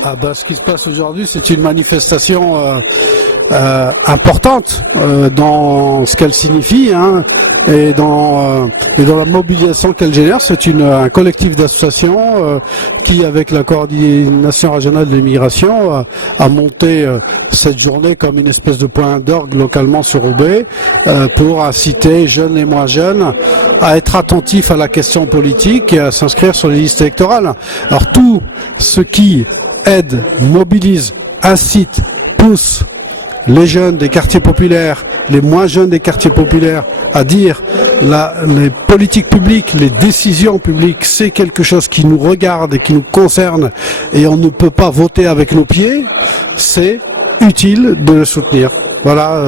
Ah bah, ce qui se passe aujourd'hui, c'est une manifestation importante dans ce qu'elle signifie, hein, et dans la mobilisation qu'elle génère. C'est un collectif d'associations qui, avec la coordination régionale de l'immigration, a monté cette journée comme une espèce de point d'orgue localement sur Roubaix pour inciter jeunes et moins jeunes à être attentifs à la question politique et à s'inscrire sur les listes électorales. Alors tout ce qui aide, mobilise, incite, pousse les jeunes des quartiers populaires, les moins jeunes des quartiers populaires à dire les politiques publiques, les décisions publiques, c'est quelque chose qui nous regarde et qui nous concerne et on ne peut pas voter avec nos pieds, c'est utile de le soutenir. Voilà,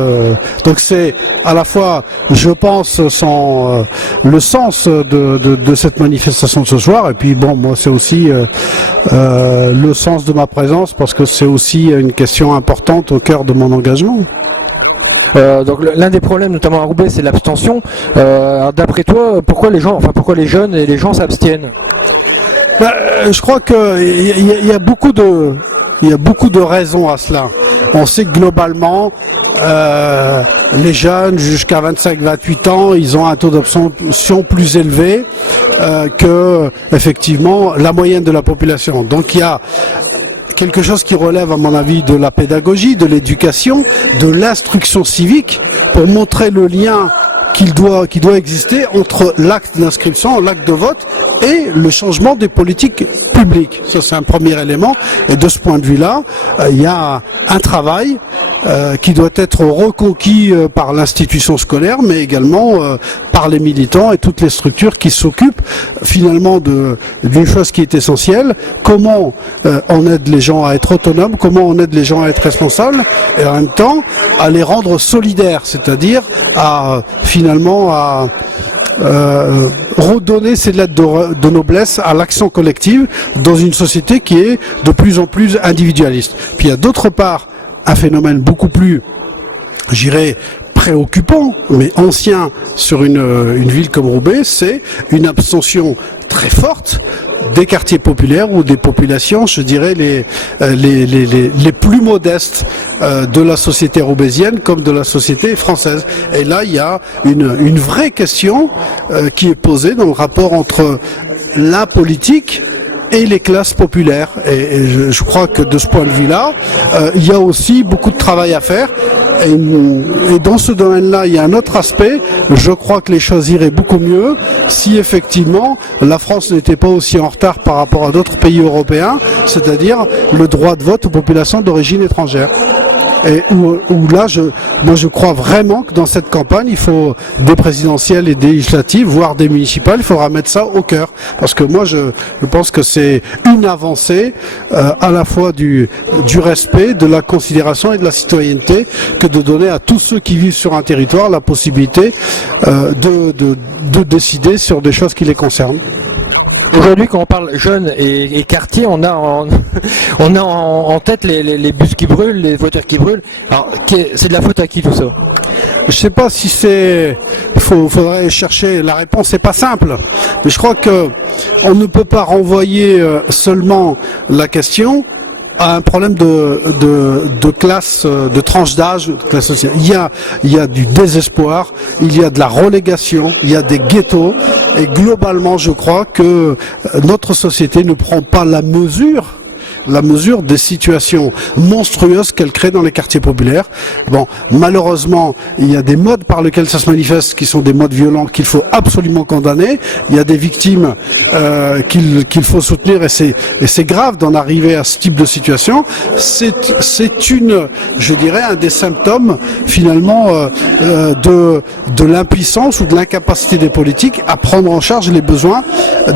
donc c'est à la fois, je pense, le sens de cette manifestation de ce soir, et puis bon, moi c'est aussi le sens de ma présence, parce que c'est aussi une question importante au cœur de mon engagement. Donc l'un des problèmes, notamment à Roubaix, c'est l'abstention. D'après toi, pourquoi les jeunes et les gens s'abstiennent? Je crois que il y a beaucoup de raisons à cela. On sait que globalement, les jeunes jusqu'à 25-28 ans, ils ont un taux d'abstention plus élevé que effectivement la moyenne de la population. Donc il y a quelque chose qui relève, à mon avis, de la pédagogie, de l'éducation, de l'instruction civique, pour montrer le lien qui doit exister entre l'acte d'inscription, l'acte de vote et le changement des politiques publiques. Ça, c'est un premier élément. Et de ce point de vue-là, il y a un travail qui doit être reconquis par l'institution scolaire, mais également par les militants et toutes les structures qui s'occupent finalement d'une chose qui est essentielle. Comment on aide les gens à être autonomes, comment on aide les gens à être responsables, et en même temps à les rendre solidaires, c'est-à-dire à finalement à redonner ces lettres de noblesse à l'action collective dans une société qui est de plus en plus individualiste. Puis il y a d'autre part un phénomène beaucoup plus, j'irais, préoccupant, mais ancien sur une ville comme Roubaix, c'est une abstention très forte des quartiers populaires ou des populations, je dirais, les plus modestes de la société roubaisienne comme de la société française. Et là, il y a une vraie question qui est posée dans le rapport entre la politique et les classes populaires. Et je crois que de ce point de vue-là, il y a aussi beaucoup de travail à faire. Et dans ce domaine-là, il y a un autre aspect. Je crois que les choses iraient beaucoup mieux si effectivement la France n'était pas aussi en retard par rapport à d'autres pays européens, c'est-à-dire le droit de vote aux populations d'origine étrangère. Et où là, moi je crois vraiment que dans cette campagne, il faut des présidentielles et des législatives, voire des municipales, il faudra mettre ça au cœur. Parce que moi je pense que c'est une avancée à la fois du respect, de la considération et de la citoyenneté, que de donner à tous ceux qui vivent sur un territoire la possibilité de décider sur des choses qui les concernent. Aujourd'hui, quand on parle jeunes et quartier, on a en tête les bus qui brûlent, les voitures qui brûlent. Alors, c'est de la faute à qui tout ça? Je sais pas si faudrait chercher. La réponse n'est pas simple. Mais je crois que on ne peut pas renvoyer seulement la question à un problème de classe, de tranche d'âge, de classe sociale. Il y a du désespoir, il y a de la relégation, il y a des ghettos, et globalement, je crois que notre société ne prend pas la mesure des situations monstrueuses qu'elle crée dans les quartiers populaires. Bon, malheureusement, il y a des modes par lesquels ça se manifeste qui sont des modes violents qu'il faut absolument condamner. Il y a des victimes qu'il faut soutenir, et c'est grave d'en arriver à ce type de situation. C'est je dirais, un des symptômes finalement de l'impuissance ou de l'incapacité des politiques à prendre en charge les besoins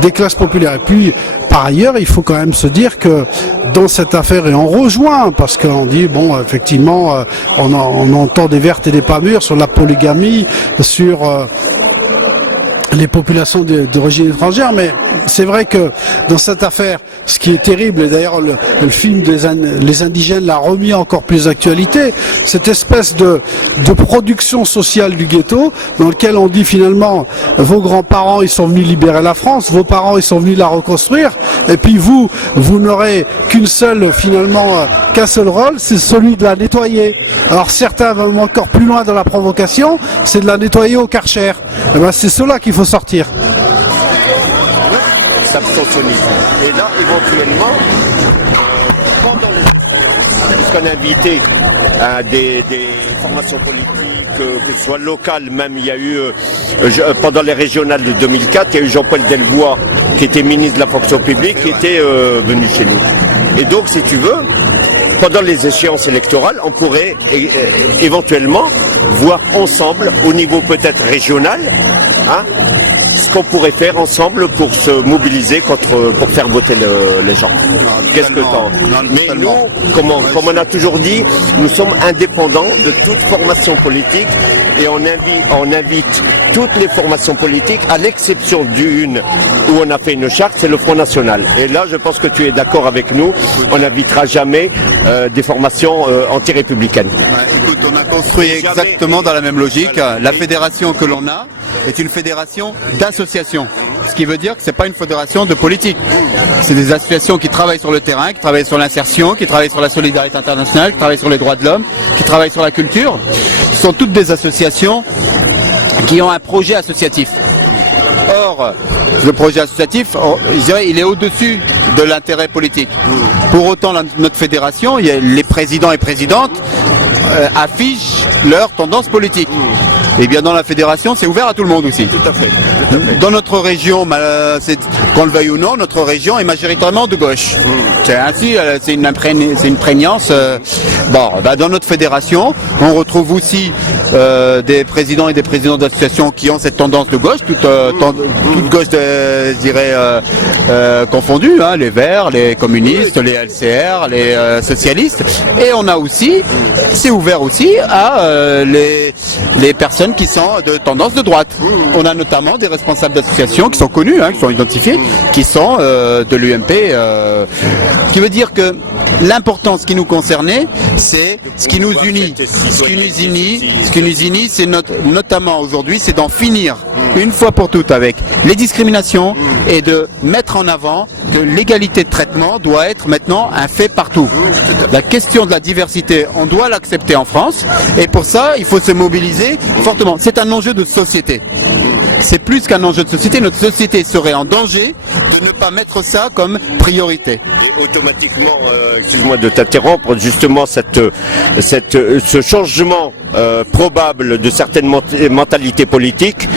des classes populaires. Et puis, par ailleurs, il faut quand même se dire que dans cette affaire, et on rejoint, parce qu'on dit, bon, effectivement, on entend des vertes et des pas mûres sur la polygamie, sur les populations d'origine étrangère, mais c'est vrai que dans cette affaire, ce qui est terrible, et d'ailleurs le film Les Indigènes l'a remis encore plus d'actualité, cette espèce de production sociale du ghetto, dans lequel on dit finalement, vos grands-parents ils sont venus libérer la France, vos parents ils sont venus la reconstruire, et puis vous n'aurez qu'un seul rôle, c'est celui de la nettoyer. Alors certains vont encore plus loin dans la provocation, c'est de la nettoyer au Karcher. Et ben c'est cela qu'il faut sortir. Et là, éventuellement, puisqu'on a invité des formations politiques, que ce soit locales, même il y a eu, pendant les régionales de 2004, il y a eu Jean-Paul Delbois, qui était ministre de la fonction publique, qui était venu chez nous. Et donc, si tu veux, pendant les échéances électorales, on pourrait éventuellement voir ensemble, au niveau peut-être régional, ce qu'on pourrait faire ensemble pour se mobiliser pour faire voter les gens. Qu'est-ce que t'en... Mais nous, comme on a toujours dit, nous sommes indépendants de toute formation politique et on invite toutes les formations politiques, à l'exception d'une où on a fait une charte, c'est le Front National. Et là, je pense que tu es d'accord avec nous, on n'invitera jamais des formations anti-républicaines. Écoute, on a construit exactement dans la même logique. La fédération que l'on a est une fédération d'associations. Ce qui veut dire que c'est pas une fédération de politique. C'est des associations qui travaillent sur le terrain, qui travaillent sur l'insertion, qui travaillent sur la solidarité internationale, qui travaillent sur les droits de l'homme, qui travaillent sur la culture. Ce sont toutes des associations qui ont un projet associatif. Or, le projet associatif, je dirais, il est au-dessus de l'intérêt politique. Pour autant, notre fédération, les présidents et présidentes affichent leur tendance politique. Et bien dans la fédération, c'est ouvert à tout le monde aussi. Tout à fait. Dans notre région, qu'on le veuille ou non, notre région est majoritairement de gauche. C'est ainsi, c'est une prégnance. Dans notre fédération, on retrouve aussi des présidents et des présidents d'associations qui ont cette tendance de gauche, toute gauche, je dirais, confondue, les Verts, les communistes, les LCR, les socialistes. Et on a aussi, c'est ouvert aussi à les personnes qui sont de tendance de droite. On a notamment des responsables d'associations qui sont connus, qui sont identifiés, qui sont de l'UMP. Ce qui veut dire que l'important, ce qui nous concernait, c'est ce qui nous unit. Ce qui nous unit, c'est notamment aujourd'hui, c'est d'en finir une fois pour toutes avec les discriminations et de mettre en avant que l'égalité de traitement doit être maintenant un fait partout. La question de la diversité, on doit l'accepter en France et pour ça, il faut se mobiliser fortement. C'est un enjeu de société. C'est plus qu'un enjeu de société. Notre société serait en danger de ne pas mettre ça comme priorité. Et automatiquement, excuse-moi de t'interrompre, justement ce changement probable de certaines mentalités politiques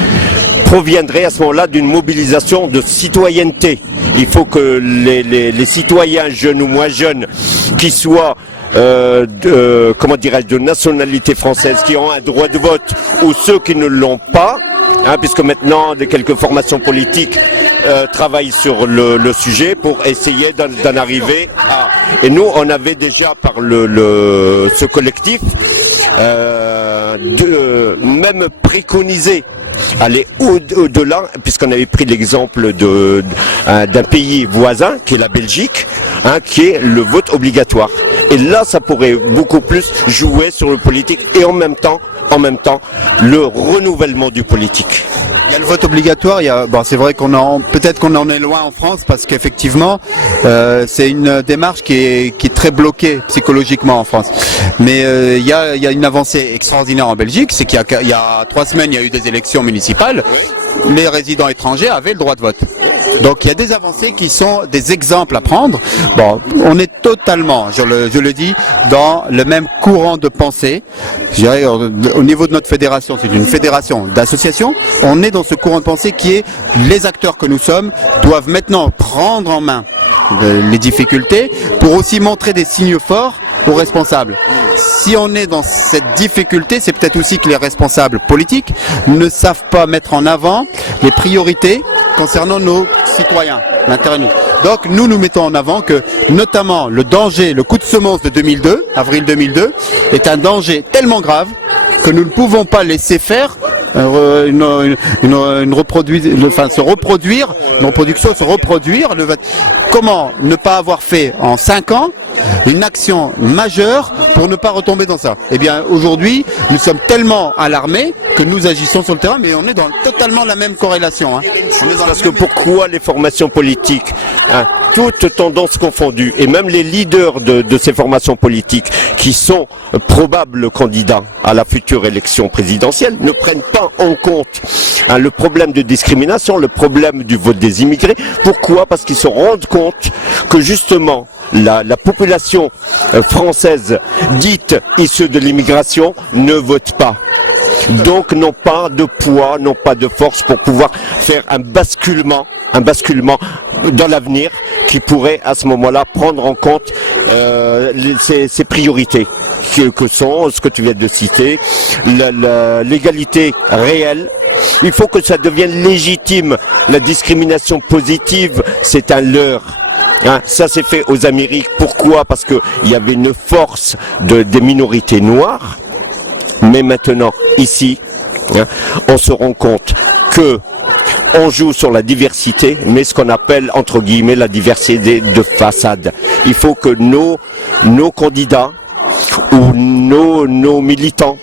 proviendrait à ce moment-là d'une mobilisation de citoyenneté. Il faut que les citoyens jeunes ou moins jeunes qui soient de nationalité française, qui ont un droit de vote, ou ceux qui ne l'ont pas, puisque maintenant quelques formations politiques travaillent sur le sujet pour essayer d'en arriver à... Et nous, on avait déjà par ce collectif même préconisé aller au-delà, puisqu'on avait pris l'exemple d'un pays voisin, qui est la Belgique, qui est le vote obligatoire. Et là, ça pourrait beaucoup plus jouer sur le politique et en même temps, le renouvellement du politique. Il y a le vote obligatoire. C'est vrai peut-être qu'on en est loin en France parce qu'effectivement, c'est une démarche qui est très bloquée psychologiquement en France. Mais il y a une avancée extraordinaire en Belgique, c'est qu'il y a 3 semaines, il y a eu des élections municipales. Les résidents étrangers avaient le droit de vote. Donc il y a des avancées qui sont des exemples à prendre. On est totalement, je le dis, dans le même courant de pensée. Je dirais, au niveau de notre fédération, c'est une fédération d'associations. On est dans ce courant de pensée qui est les acteurs que nous sommes doivent maintenant prendre en main les difficultés pour aussi montrer des signes forts aux responsables. Si on est dans cette difficulté, c'est peut-être aussi que les responsables politiques ne savent pas mettre en avant les priorités concernant nos citoyens, l'intérêt de nous. Donc nous mettons en avant que notamment le danger, le coup de semonce de 2002, avril 2002, est un danger tellement grave que nous ne pouvons pas laisser faire une reproduction, se reproduire. Comment ne pas avoir fait en 5 ans une action majeure pour ne pas retomber dans ça? Eh bien, aujourd'hui, nous sommes tellement alarmés que nous agissons sur le terrain, mais on est dans totalement la même corrélation. Hein. On est dans Parce que pourquoi les formations politiques, toutes tendances confondues, et même les leaders de ces formations politiques, qui sont probables candidats à la future élection présidentielle, ne prennent pas en compte le problème de discrimination, le problème du vote des immigrés. Pourquoi? Parce qu'ils se rendent compte que justement, la population française dite issue de l'immigration ne vote pas. Donc n'ont pas de poids, n'ont pas de force pour pouvoir faire un basculement dans l'avenir qui pourrait à ce moment-là prendre en compte ces priorités que sont ce que tu viens de citer, l'égalité réelle. Il faut que ça devienne légitime. La discrimination positive, c'est un leurre. Ça s'est fait aux Amériques. Pourquoi? Parce qu'il y avait une force des minorités noires. Mais maintenant, ici, on se rend compte que on joue sur la diversité, mais ce qu'on appelle, entre guillemets, la diversité de façade. Il faut que nos candidats ou nos militants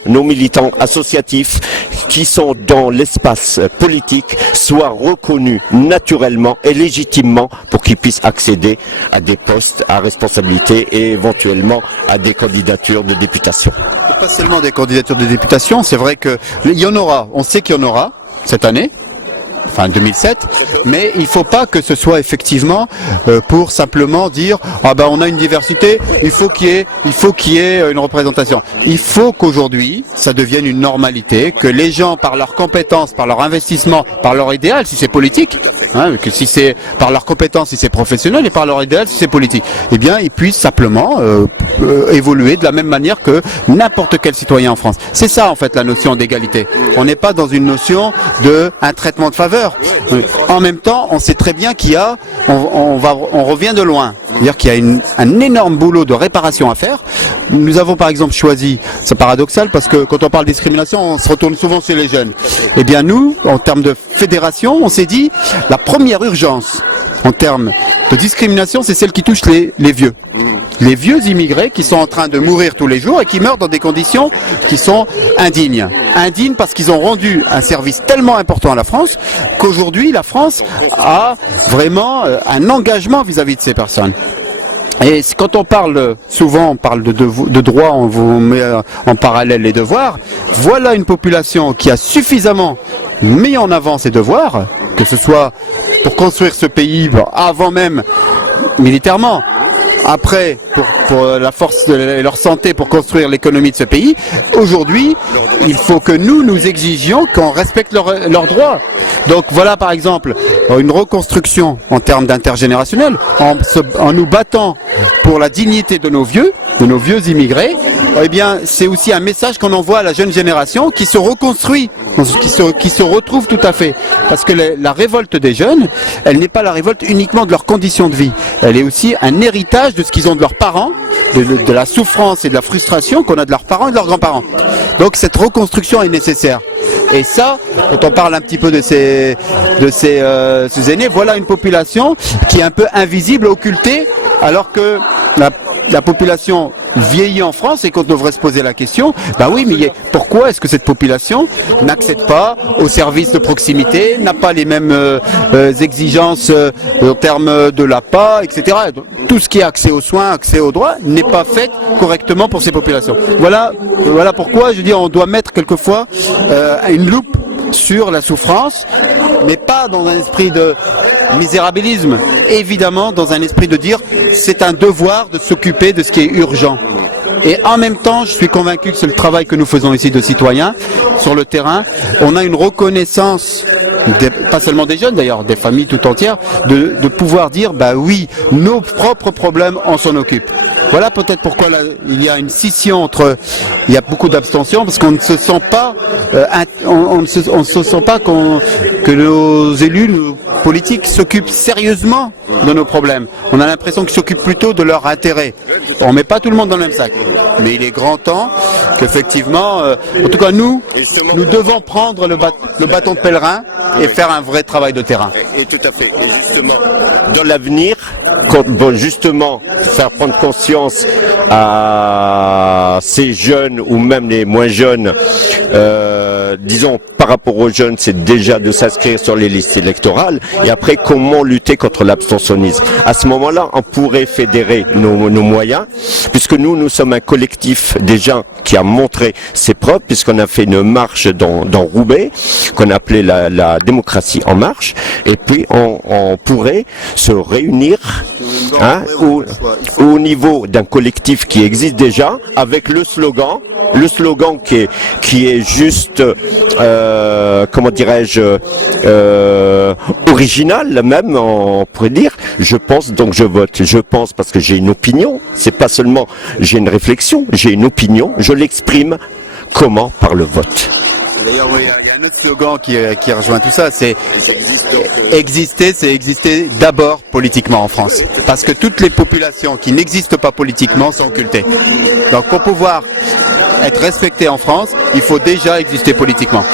associatifs qui sont dans l'espace politique soient reconnus naturellement et légitimement pour qu'ils puissent accéder à des postes à responsabilité et éventuellement à des candidatures de députation. Pas seulement des candidatures de députation, c'est vrai qu'il y en aura, on sait qu'il y en aura cette année. Enfin 2007, mais il faut pas que ce soit effectivement pour simplement dire on a une diversité, il faut qu'il y ait une représentation. Il faut qu'aujourd'hui ça devienne une normalité, que les gens par leurs compétences, par leur investissement, par leur idéal si c'est politique, que si c'est par leurs compétences si c'est professionnel et par leur idéal si c'est politique, eh bien ils puissent simplement évoluer de la même manière que n'importe quel citoyen en France. C'est ça en fait la notion d'égalité. On n'est pas dans une notion de un traitement de faveur. En même temps, on sait très bien qu'il y a, on revient de loin. C'est-à-dire qu'il y a un énorme boulot de réparation à faire. Nous avons par exemple choisi, c'est paradoxal parce que quand on parle de discrimination, on se retourne souvent sur les jeunes. Eh bien nous, en termes de fédération, on s'est dit la première urgence en termes de discrimination, c'est celle qui touche les vieux. Les vieux immigrés qui sont en train de mourir tous les jours et qui meurent dans des conditions qui sont indignes. Indignes parce qu'ils ont rendu un service tellement important à la France qu'aujourd'hui la France a vraiment un engagement vis-à-vis de ces personnes. Et quand on parle, souvent on parle de droits, on vous met en parallèle les devoirs. Voilà une population qui a suffisamment mis en avant ses devoirs, que ce soit pour construire ce pays avant même militairement, après pour la force de leur santé pour construire l'économie de ce pays. Aujourd'hui, il faut que nous exigions qu'on respecte leurs droits. Donc voilà par exemple une reconstruction en termes d'intergénérationnel, en nous battant pour la dignité de nos vieux immigrés. Eh bien, c'est aussi un message qu'on envoie à la jeune génération qui se reconstruit, qui se retrouve tout à fait. Parce que la révolte des jeunes, elle n'est pas la révolte uniquement de leurs conditions de vie. Elle est aussi un héritage de ce qu'ils ont de leurs parents, de la souffrance et de la frustration qu'on a de leurs parents et de leurs grands-parents. Donc cette reconstruction est nécessaire. Et ça, quand on parle un petit peu de ces aînés, voilà une population qui est un peu invisible, occultée, alors que la population vieillit en France et qu'on devrait se poser la question, oui, mais pourquoi est-ce que cette population n'accède pas aux services de proximité, n'a pas les mêmes exigences en termes de l'APA, etc. Tout ce qui est accès aux soins, accès aux droits, n'est pas fait correctement pour ces populations. Voilà pourquoi je dis on doit mettre quelquefois une loupe sur la souffrance, mais pas dans un esprit de misérabilisme, évidemment dans un esprit de dire c'est un devoir de s'occuper de ce qui est urgent. Et en même temps, je suis convaincu que c'est le travail que nous faisons ici de citoyens sur le terrain. On a une reconnaissance, pas seulement des jeunes d'ailleurs, des familles tout entières, de pouvoir dire oui, nos propres problèmes, on s'en occupe. Voilà peut-être pourquoi il y a une scission il y a beaucoup d'abstention parce qu'on ne se sent pas, on ne se sent pas que nos élus nous politiques s'occupent sérieusement de nos problèmes. On a l'impression qu'ils s'occupent plutôt de leurs intérêts. On ne met pas tout le monde dans le même sac. Mais il est grand temps qu'effectivement, en tout cas nous devons prendre le bâton de pèlerin et faire un vrai travail de terrain. Et tout à fait. Et justement, dans l'avenir, justement, faire prendre conscience à ces jeunes ou même les moins jeunes, disons par rapport aux jeunes, c'est déjà de s'inscrire sur les listes électorales. Et après, comment lutter contre l'abstentionnisme? À ce moment-là, on pourrait fédérer nos moyens, puisque nous sommes un collectif déjà qui a montré ses preuves, puisqu'on a fait une marche dans Roubaix, qu'on appelait la démocratie en marche, et puis on pourrait se réunir au niveau d'un collectif qui existe déjà, avec le slogan qui est juste, comment dirais-je, original même, on pourrait dire. Je pense donc je vote. Je pense parce que j'ai une opinion. C'est pas seulement j'ai une réflexion, j'ai une opinion. Je l'exprime comment? Par le vote. D'ailleurs, oui, il y a un autre slogan qui rejoint tout ça, c'est exister, c'est exister d'abord politiquement en France. Parce que toutes les populations qui n'existent pas politiquement sont occultées. Donc pour pouvoir être respecté en France, il faut déjà exister politiquement.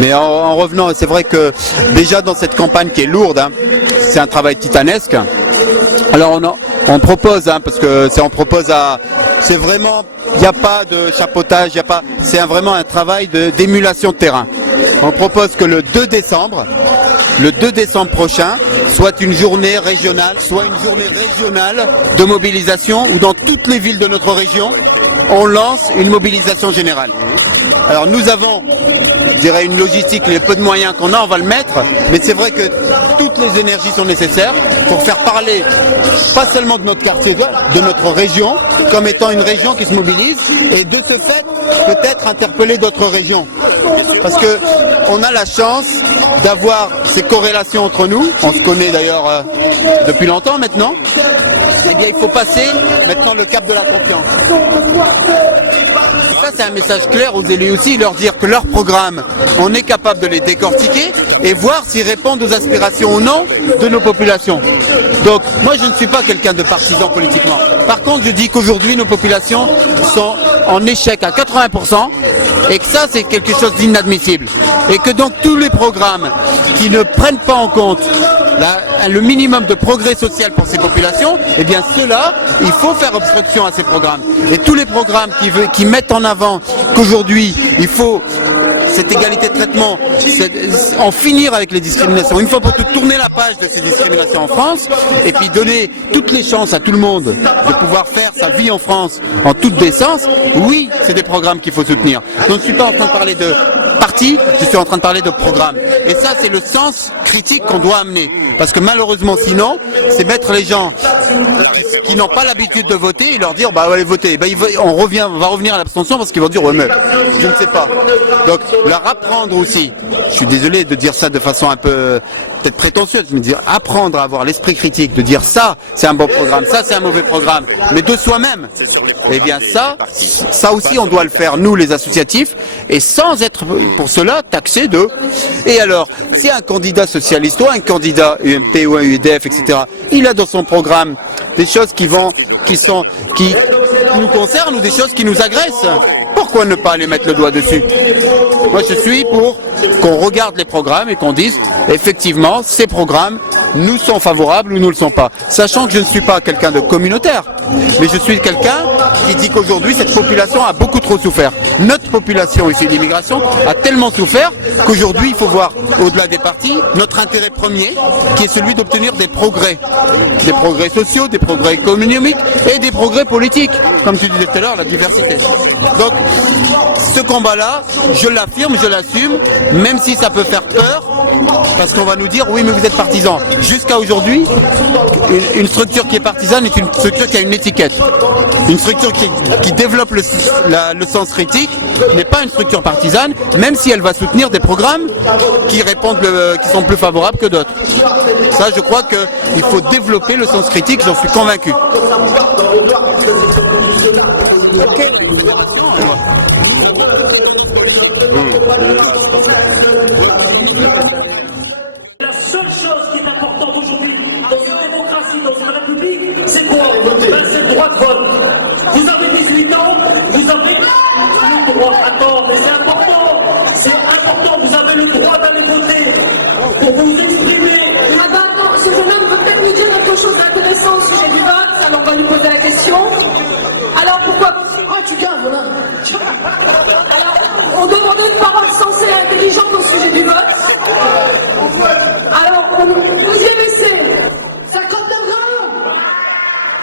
Mais en revenant, c'est vrai que déjà dans cette campagne qui est lourde, c'est un travail titanesque. Alors on propose, parce que c'est vraiment, il n'y a pas de chapeautage, c'est vraiment un travail d'émulation de terrain. On propose que le 2 décembre prochain, soit une journée régionale, de mobilisation où dans toutes les villes de notre région, on lance une mobilisation générale. Alors nous avons, je dirais, une logistique, les peu de moyens qu'on a, on va le mettre, mais c'est vrai que toutes les énergies sont nécessaires pour faire parler, pas seulement de notre quartier, de notre région, comme étant une région qui se mobilise, et de ce fait, peut-être interpeller d'autres régions. Parce que on a la chance d'avoir ces corrélations entre nous, on se connaît d'ailleurs depuis longtemps maintenant, eh bien il faut passer maintenant le cap de la confiance. Ça c'est un message clair aux élus aussi, leur dire que leurs programmes, on est capable de les décortiquer et voir s'ils répondent aux aspirations ou non de nos populations. Donc moi je ne suis pas quelqu'un de partisan politiquement. Par contre je dis qu'aujourd'hui nos populations sont en échec à 80% et que ça c'est quelque chose d'inadmissible. Et que donc tous les programmes qui ne prennent pas en compte le minimum de progrès social pour ces populations, eh bien ceux-là, il faut faire obstruction à ces programmes. Et tous les programmes qui mettent en avant qu'aujourd'hui, il faut cette égalité de traitement, en finir avec les discriminations, une fois pour toutes tourner la page de ces discriminations en France, et puis donner toutes les chances à tout le monde de pouvoir faire sa vie en France en toute décence, oui, c'est des programmes qu'il faut soutenir. Donc je ne suis pas en train de parler de parti, je suis en train de parler de programme. Et ça, c'est le sens critique qu'on doit amener. Parce que malheureusement, sinon, c'est mettre les gens qui n'ont pas l'habitude de voter et leur dire, bah allez voter. Ben, on va revenir à l'abstention parce qu'ils vont dire, ouais mais, je ne sais pas. Donc, leur apprendre aussi, je suis désolé de dire ça de façon un peu peut-être prétentieuse, mais dire apprendre à avoir l'esprit critique, de dire ça, c'est un bon programme, ça c'est un mauvais programme, mais de soi-même. Eh bien ça aussi on doit le faire, nous les associatifs, et sans être pour cela taxé de... Et alors, si un candidat socialiste ou un candidat UMP ou un UDF, etc., il a dans son programme des choses qui nous concernent ou des choses qui nous agressent, pourquoi ne pas aller mettre le doigt dessus? Moi je suis pour qu'on regarde les programmes et qu'on dise effectivement ces programmes nous sont favorables ou nous ne le sont pas. Sachant que je ne suis pas quelqu'un de communautaire, mais je suis quelqu'un qui dit qu'aujourd'hui cette population a beaucoup trop souffert. Notre population issue d'immigration a tellement souffert qu'aujourd'hui il faut voir au-delà des partis notre intérêt premier qui est celui d'obtenir des progrès sociaux, des progrès économiques et des progrès politiques, comme tu disais tout à l'heure, la diversité. Donc ce combat-là, je l'affirme, je l'assume, même si ça peut faire peur, parce qu'on va nous dire oui mais vous êtes partisans. Jusqu'à aujourd'hui, une structure qui est partisane est une structure qui a une étiquette. Une structure qui développe le sens critique n'est pas une structure partisane, même si elle va soutenir des programmes qui sont plus favorables que d'autres. Ça, je crois qu'il faut développer le sens critique, j'en suis convaincu. La seule chose qui droit de vote. Vous avez 18 ans, vous avez le droit. Attends, mais c'est important, vous avez le droit d'aller voter pour vous exprimer. Ah bah attends, ce jeune homme peut peut-être nous dire quelque chose d'intéressant au sujet du vote, alors on va lui poser la question. Alors pourquoi vous... Ah, tu gagnes, voilà. Alors, on demandait une parole sensée et intelligente au sujet du vote. Alors, deuxième essai. 59 grammes.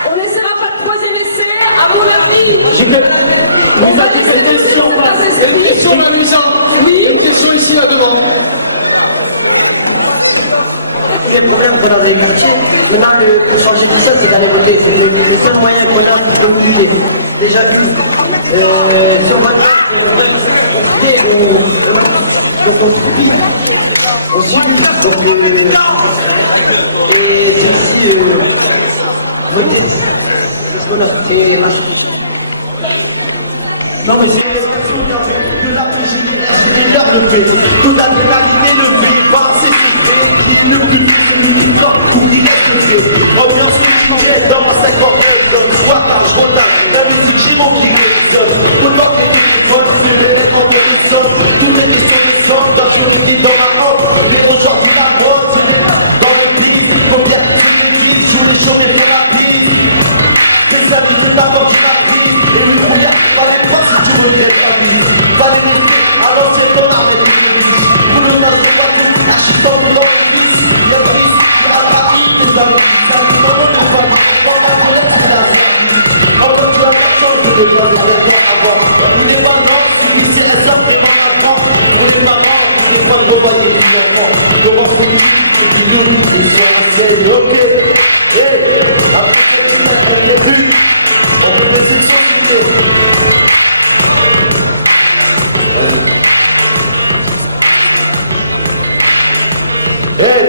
On n'essaiera pas de troisième essai, à mon avis. On va dire une question amusante. Oui, une question ici, là devant. Le problème qu'on a dans les quartiers, maintenant pour changer tout ça, c'est d'aller voter. C'est le seul moyen qu'on a pour communiquer. Déjà vu, si on va donc on subit. On subit. Donc, et c'est aussi voter. Voilà. Et non mais c'est une question de la j'ai l'air de fait. Tout adrénaline levé, pas assez il ne dit plus temps où il est levé. Ambiance culturelle dans ma 50 comme soitage, rotage, la musique j'ai mon qui résonne. Tout le temps est téléphone, c'est les lettres en personne. Toutes les questions des sommes, dans une dans ma robe. Mais aujourd'hui la mode, c'est les dans les billes, il faut bien que les billes, sous les champs et les rapides. C'est ça qui fait d'abord de la prise. Et le brouillard, fallait pas si tu veux être la vie. Fallait rester à l'ancienne ton arme et les musiques. Pour le nas, c'est pas tout, achetant de l'or.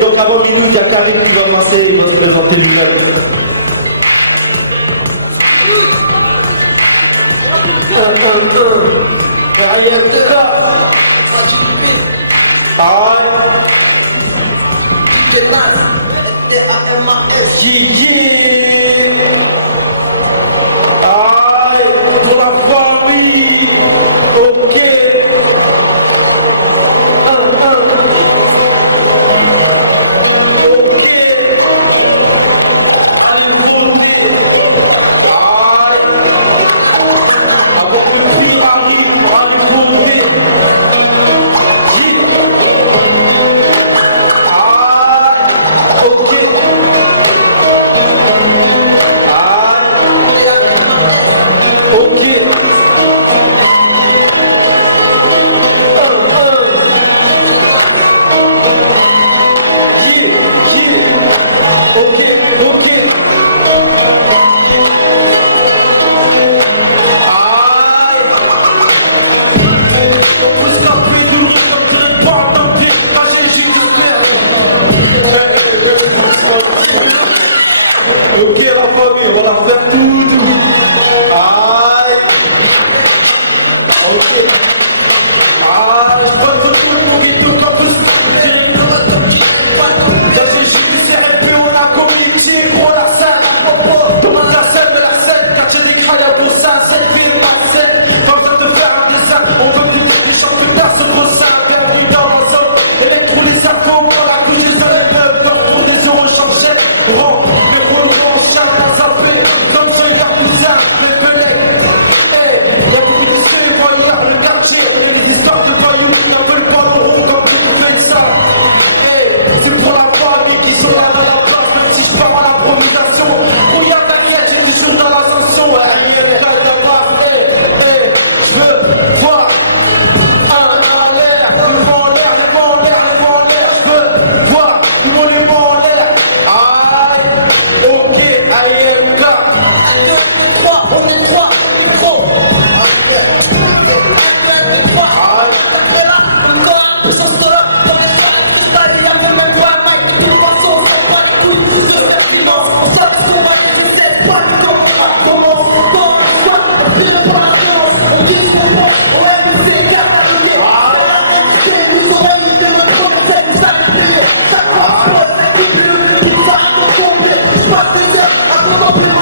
Donc avant lui, il y a Karim qui va commencer, il va se présenter lui-même. Pour la famille, ok. Ok la famille, on va faire tout. Aïe. Ok. Aïe, je vois tout le monde qui tourne un peu. Dans les JCRP, on a communiqué pour la scène. Demande la scène de la scène, car j'ai des crânes pour ça, c'est film, la scène. Pas besoin de faire un dessin, on veut plus des chants que personne ne ressent. Bienvenue dans le sang, électro les cerveaux, pour la couche des élèves, pour des euros chargés. Comme je regarde tout ça, mes collègues, il y a beaucoup de ceux voyants, le quartier, et les histoires de voyous qui n'en veulent pas le rond quand ils font ça. C'est pour la famille qui sont là à la place, même si je pars à l'improvisation. Oh y'a t'inquiète, j'ai toujours dans l'ascension. Je veux voir un l'air, le vent en l'air, le vent en l'air, le vent en l'air. Je veux voir tout le monde les vents en l'air. Aïe, ok, aïe, là. On est trois, gros. Passe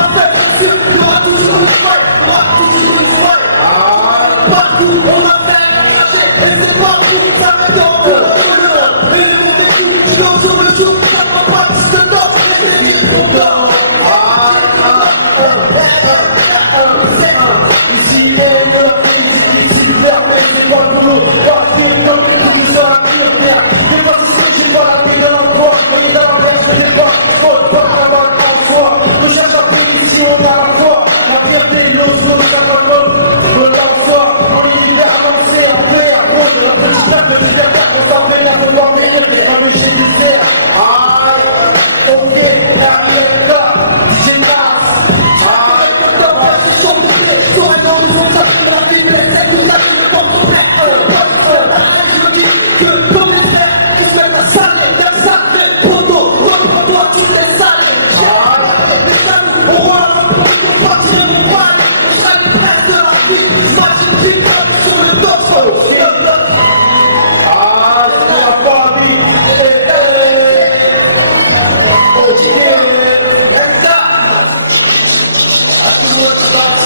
continuer. Même ça. À tout le monde,